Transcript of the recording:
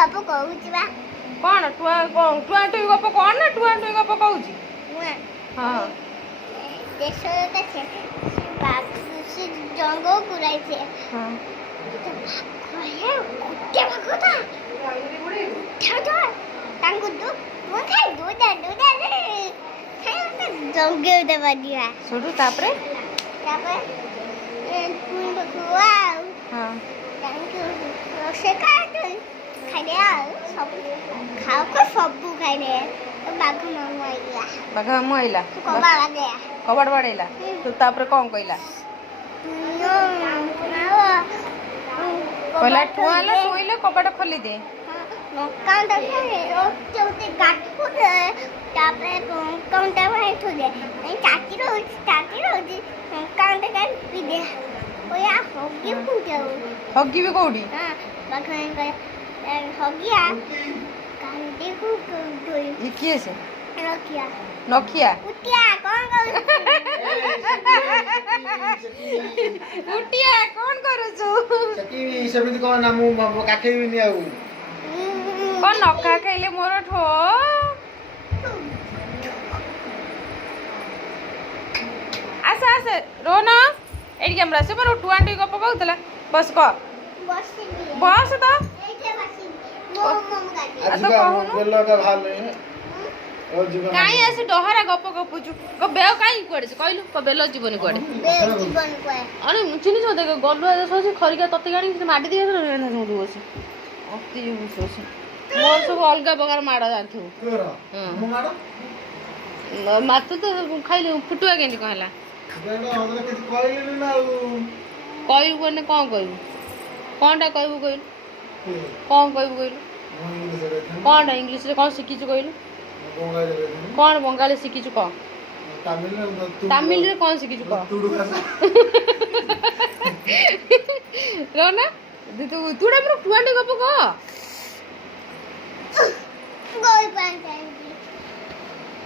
गप कहूची बा कौन टुआ टुआ टुई गप कौन ना टुआ टुई गप कहूची हां देश का छे बाबू से जंगल कुराई छे हां कहे कुत्ते भगता ठा तांगु दो खाई दो दे जंगल दे बदिया छोटू तापरे पुन बकुआ हां तांगु से काट खाई दे सब खाओ को सब खाई दे तो बाघ मांगवाइला बाघ मोइला कबाड़ा दे कबाड़ बाड़ेला तो तापरे कौन कइला कहला टुआला टुइले कबाड़ खोली दे कान दे ओ चौथे गाट को तापरे काउंटर में ठो दे चाची रो कान दे कान पी दे ओया होगी पूजो हग्गी भी कोडी हां बाखन का होगिया कान दे को दोई ई किए से नोकिया नोकिया उटिया कौन उटिया कौन करू छु सकी समिति कोन नाम काखेबी नि आउ कौन नका खाइले मोर ठो आसे आसे रोना एडी कैमरा से पर टुआ टुई गप कहउतला बस क बस तो आज का बेलो का भाल नहीं और जीवन काई आसे डहरा गप गपुचु ग बेव काई कोडे कहलु क बेलो जीवन कोडे जीवन को अरे चिनी छ देख गलु आ सोसी खरिका तते गाडी से माटी दिए ना जोडु बस अति जो सोसी मोर सब अलगा बगार माडा जानथु तोरा मु मारो मातो तो खाइले फुटुआ केनी कहला बेलो हमरा किछ कहले ना कहू बने कौन कहू कौनटा कहू कहलु कौन कहू कहलु कौनटा इंग्लिश रे कौन शिखिछु कहलु कौन बंगाली शिखिछु कह तमिल रे कौन शिखिछु कह रोना तू तुडा मेरो टुआंडी गप कह गोई पांचाई